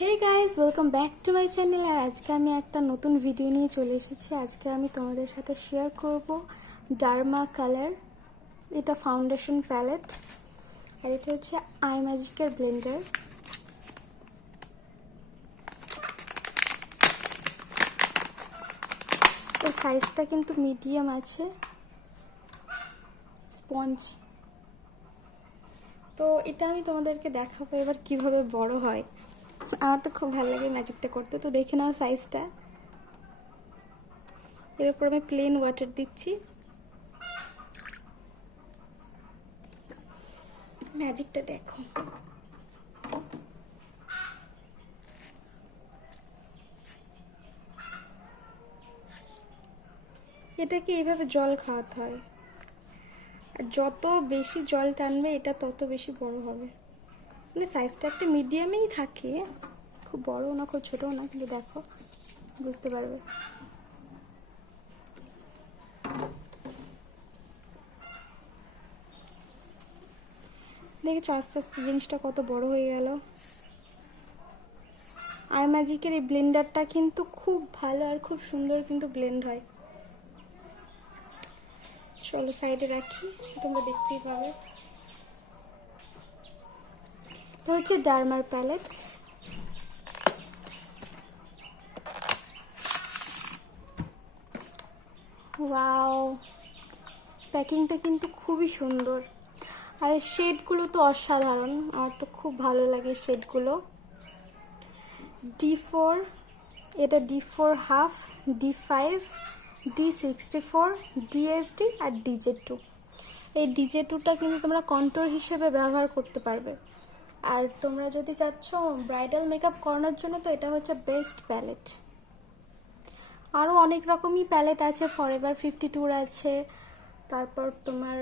Hey guys, welcome back to my channel. আর আজকে আমি একটা নতুন ভিডিও নিয়ে চলে এসেছি। আজকে আমি তোমাদের সাথে শেয়ার করব ডার্মা কালার। এটা ফাউন্ডেশন প্যালেট আর এটা হচ্ছে আই ম্যাজিকের ব্লেন্ডার। এর সাইজটা কিন্তু মিডিয়াম আছে, স্পঞ্জ। তো এটা আমি তোমাদেরকে দেখাবো এবার কিভাবে বড় হয়। আমার তো খুব ভালো লাগে ম্যাজিকটা করতে। তো দেখে নাও সাইজটা। এর উপর আমি প্লেন ওয়াটার দিচ্ছি। ম্যাজিকটা দেখো। এটাকে এইভাবে জল খাওয়াতে হয়, আর যত বেশি জল টানবে এটা তত বেশি বড় হবে। মানে সাইজটা একটা মিডিয়ামেই থাকে, খুব বড়ও না খুব ছোটও না, কিন্তু দেখো বুঝতে পারবে। দেখেছো আস্তে আস্তে জিনিসটা কত বড় হয়ে গেল। আই ম্যাজিকের এই ব্লেন্ডারটা কিন্তু খুব ভালো আর খুব সুন্দর কিন্তু ব্লেন্ড হয়। চলো সাইডে রাখি, তোমরা দেখতেই পাবে। তো হচ্ছে ডার্মার প্যালেট। ওয়াও, প্যাকিংটা কিন্তু খুবই সুন্দর। আর এই শেডগুলো তো অসাধারণ, আমার তো খুব ভালো লাগে শেডগুলো। D4, এটা D4 half, D5, D64, DFD আর DJ2। এই DJ2টা কিন্তু তোমরা কন্ট্রোল হিসেবে ব্যবহার করতে পারবে। আর তোমরা যদি চাচ্ছ ব্রাইডাল মেকআপ করানোর জন্য, তো এটা হচ্ছে বেস্ট প্যালেট। আরও অনেক রকমই প্যালেট আছে, ফরএভার 52 আছে, তারপর তোমার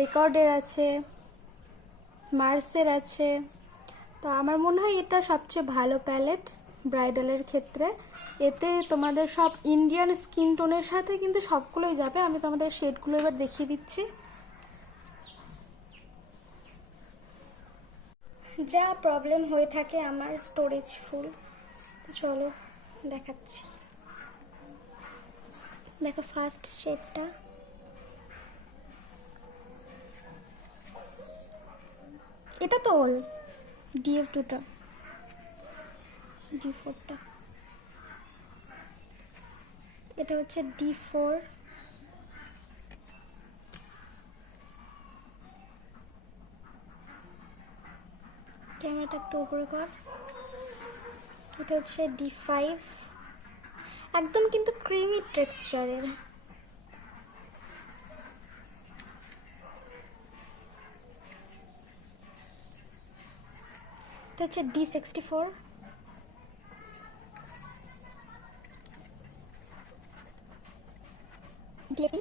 রেকর্ডের আছে, মার্সের আছে। তো আমার মনে হয় এটা সবচেয়ে ভালো প্যালেট ব্রাইডালের ক্ষেত্রে। এতে তোমাদের সব ইন্ডিয়ান স্কিন টোনের সাথে কিন্তু সবগুলোই যাবে। আমি তোমাদের শেডগুলো এবার দেখিয়ে দিচ্ছি। যা প্রবলেম হয়ে থাকে আমার স্টোরেজ ফুল, চলো দেখাচ্ছি। দেখো ফার্স্ট শেডটা, এটা তো অল DF2টা, D4টা, এটা হচ্ছে D4, ক্যামেরাটা একটু উপরে কর। এটা হচ্ছে D5, একদম কিন্তু ক্রিমি টেক্সচারের। এটা হচ্ছে D64, DFE,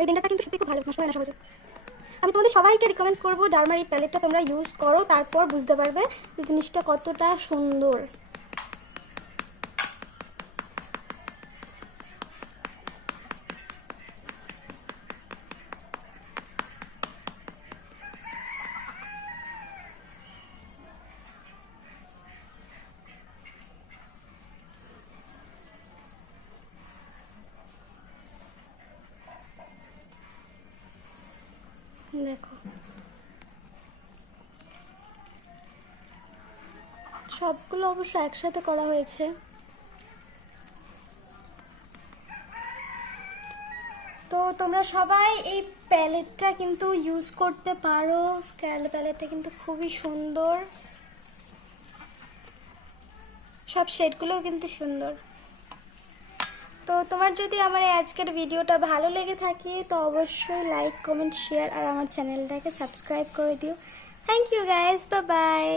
এই দিনটা কিন্তু সত্যি খুব ভালো, নষ্ট হয় না সহজে। আমি তোমাদের সবাইকে রিকমেন্ড করবো ডার্মার এই প্যালেটটা তোমরা ইউজ করো, তারপর বুঝতে পারবে যে জিনিসটা কতটা সুন্দর। দেখো সবগুলো অবশ্য একসাথে করা হয়েছে। তো তোমরা সবাই এই প্যালেটটা কিন্তু ইউজ করতে পারো। প্যালেটটা কিন্তু খুবই সুন্দর, সব শেডগুলোও কিন্তু সুন্দর। তো তোমার যদি আমার এই আজকের ভিডিওটা ভালো লেগে থাকে, তো অবশ্যই লাইক, কমেন্ট, শেয়ার আর আমার চ্যানেলটাকে সাবস্ক্রাইব করে দিও। Thank you guys, bye by.